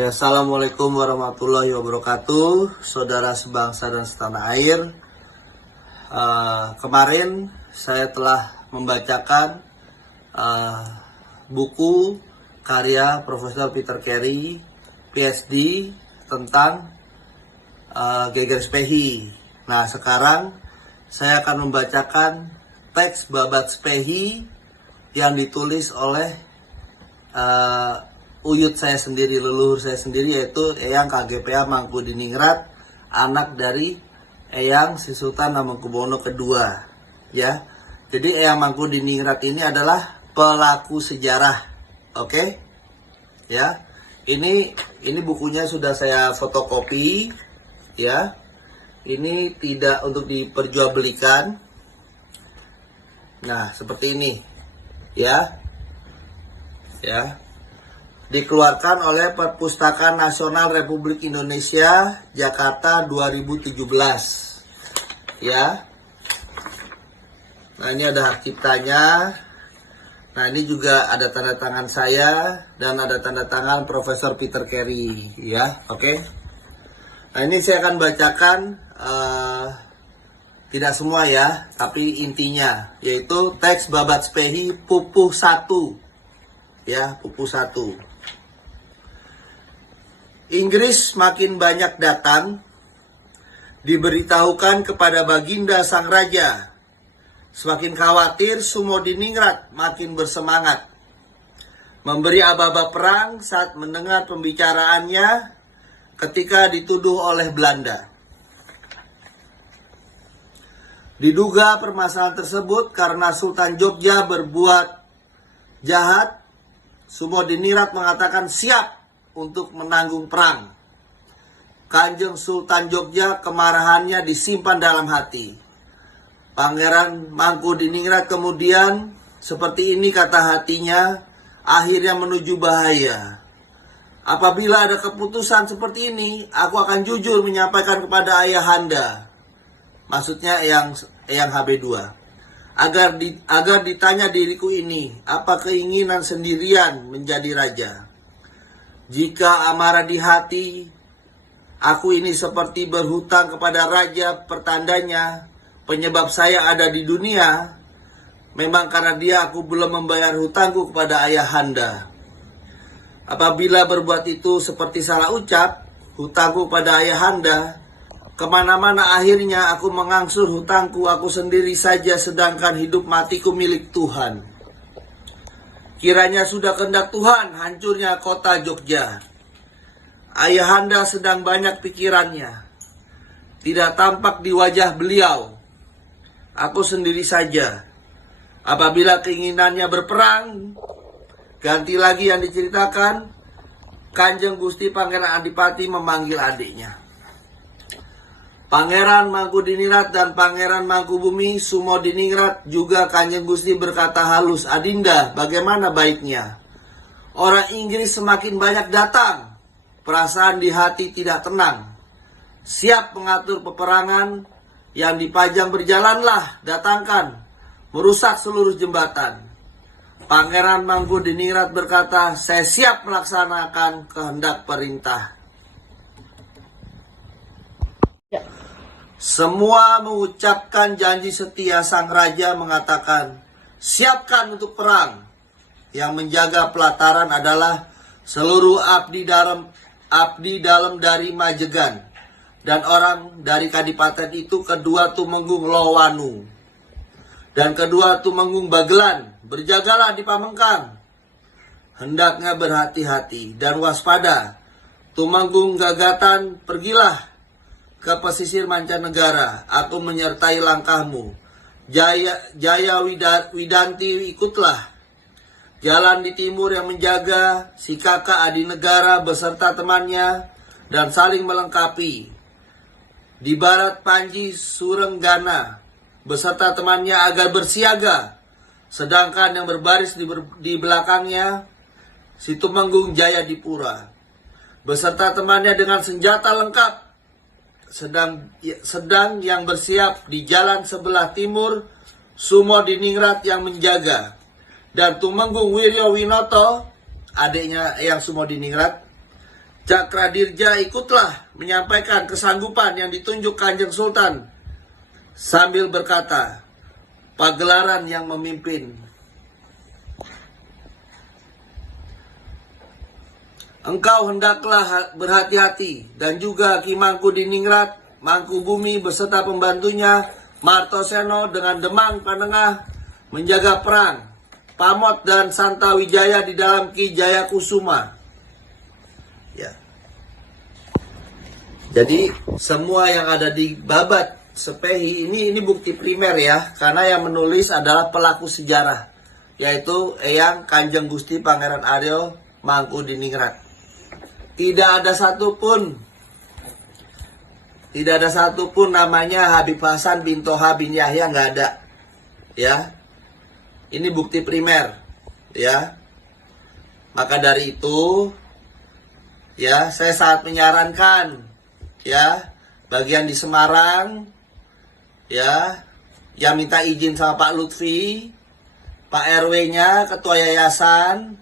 Ya, Assalamualaikum warahmatullahi wabarakatuh, saudara sebangsa dan setanah air. Kemarin saya telah membacakan buku karya Profesor Peter Carey, PhD, tentang Geger Spehi. Nah, sekarang saya akan membacakan teks babat Spehi yang ditulis oleh uyut saya sendiri, leluhur saya sendiri, yaitu Eyang KGPA Mangkubumi, anak dari Eyang Sri Sultan Hamengkubuwono II. Ya, jadi Eyang Mangkubumi ini adalah pelaku sejarah. Oke? Ya, ini bukunya sudah saya fotokopi. Ya, ini tidak untuk diperjualbelikan. Nah, seperti ini. Ya. Dikeluarkan oleh Perpustakaan Nasional Republik Indonesia, Jakarta 2017. Ya. Nah, ini ada hak ciptanya. Nah, ini juga ada tanda tangan saya dan ada tanda tangan Profesor Peter Carey, ya. Oke. Nah, ini saya akan bacakan tidak semua ya, tapi intinya, yaitu teks babat Spehi pupuh 1. Ya, pupuh 1. Inggris makin banyak datang, diberitahukan kepada Baginda Sang Raja. Semakin khawatir, Sumodiningrat makin bersemangat memberi aba-aba perang saat mendengar pembicaraannya ketika dituduh oleh Belanda. Diduga permasalahan tersebut karena Sultan Jogja berbuat jahat, Sumodiningrat mengatakan siap untuk menanggung perang. Kanjeng Sultan Jogja kemarahannya disimpan dalam hati. Pangeran Mangkubumi kemudian, seperti ini kata hatinya, akhirnya menuju bahaya. Apabila ada keputusan seperti ini, aku akan jujur menyampaikan kepada ayahanda. Maksudnya Eyang HB2. Agar ditanya diriku ini, apa keinginan sendirian menjadi raja? Jika amarah di hati, aku ini seperti berhutang kepada raja, pertandanya penyebab saya ada di dunia, memang karena dia aku belum membayar hutangku kepada ayahanda. Apabila berbuat itu seperti salah ucap, hutangku pada ayahanda, kemana-mana akhirnya aku mengangsur hutangku aku sendiri saja, sedangkan hidup matiku milik Tuhan. Kiranya sudah kehendak Tuhan hancurnya kota Jogja. Ayahanda sedang banyak pikirannya. Tidak tampak di wajah beliau. Aku sendiri saja. Apabila keinginannya berperang, ganti lagi yang diceritakan, Kanjeng Gusti Pangeran Adipati memanggil adiknya. Pangeran Mangkubumi dan Pangeran Mangkubumi Sumodiningrat juga Kanjeng Gusti berkata halus, Adinda, bagaimana baiknya? Orang Inggris semakin banyak datang, perasaan di hati tidak tenang. Siap mengatur peperangan, yang dipajang berjalanlah, datangkan, merusak seluruh jembatan. Pangeran Mangkubumi berkata, saya siap melaksanakan kehendak perintah. Semua mengucapkan janji setia. Sang raja mengatakan, siapkan untuk perang. Yang menjaga pelataran adalah seluruh abdi dalam dari Majegan dan orang dari kadipaten itu, kedua Tumenggung Lowanu dan kedua Tumenggung Bagelan. Berjagalah di Pamengkang. Hendaknya berhati-hati dan waspada. Tumenggung Gagatan, pergilah ke pesisir mancanegara, aku menyertai langkahmu. Jaya Widanti, ikutlah. Jalan di timur yang menjaga, si kakak Adinegara beserta temannya, dan saling melengkapi. Di barat Panji Surenggana beserta temannya agar bersiaga, sedangkan yang berbaris di belakangnya, si Tumenggung Jayadipura beserta temannya dengan senjata lengkap. Sedang yang bersiap di jalan sebelah timur, Sumodiningrat yang menjaga, dan Tumenggung Wiryo Winoto, adiknya Eyang Sumodiningrat, Cakradirja ikutlah menyampaikan kesanggupan yang ditunjuk Kanjeng Sultan sambil berkata, pagelaran yang memimpin. Engkau hendaklah berhati-hati, dan juga Ki Mangkudiningrat, Mangkubumi beserta pembantunya, Martoseno dengan Demang Panengah menjaga perang, Pamot dan Santawijaya di dalam Ki Jayakusuma. Ya. Jadi semua yang ada di babat Sepehi ini bukti primer ya, karena yang menulis adalah pelaku sejarah, yaitu Eyang Kanjeng Gusti Pangeran Aryo Mangkudiningrat. Tidak ada satupun namanya Habib Hasan bin Toha bin Yahya, nggak ada. Ya, ini bukti primer. Ya, maka dari itu, ya, saya sangat menyarankan, ya, bagian di Semarang, ya, yang minta izin sama Pak Lutfi, Pak RW-nya, Ketua Yayasan,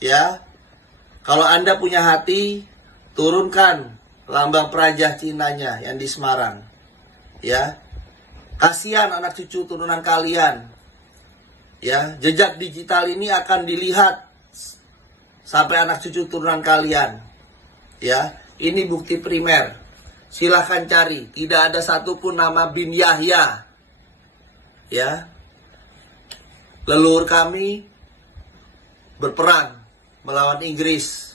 ya, kalau Anda punya hati, turunkan lambang Praja Cinanya yang di Semarang, ya, kasihan anak cucu turunan kalian, ya, jejak digital ini akan dilihat sampai anak cucu turunan kalian. Ya, ini bukti primer. Silahkan cari. Tidak ada satupun nama bin Yahya. Ya, leluhur kami berperang melawan Inggris.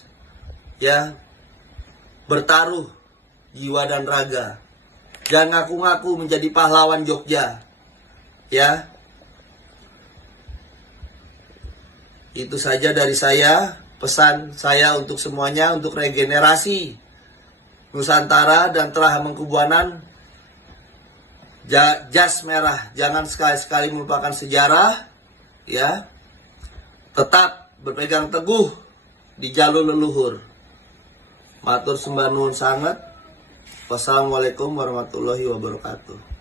Ya, bertaruh jiwa dan raga. Jangan ngaku-ngaku menjadi pahlawan Jogja. Ya, itu saja dari saya. Pesan saya untuk semuanya, untuk regenerasi Nusantara dan Telah Mangkubuanan, jas merah, jangan sekali-sekali melupakan sejarah, ya. Tetap berpegang teguh di jalur leluhur. Matur sembah nuwun sanget. Wassalamualaikum warahmatullahi wabarakatuh.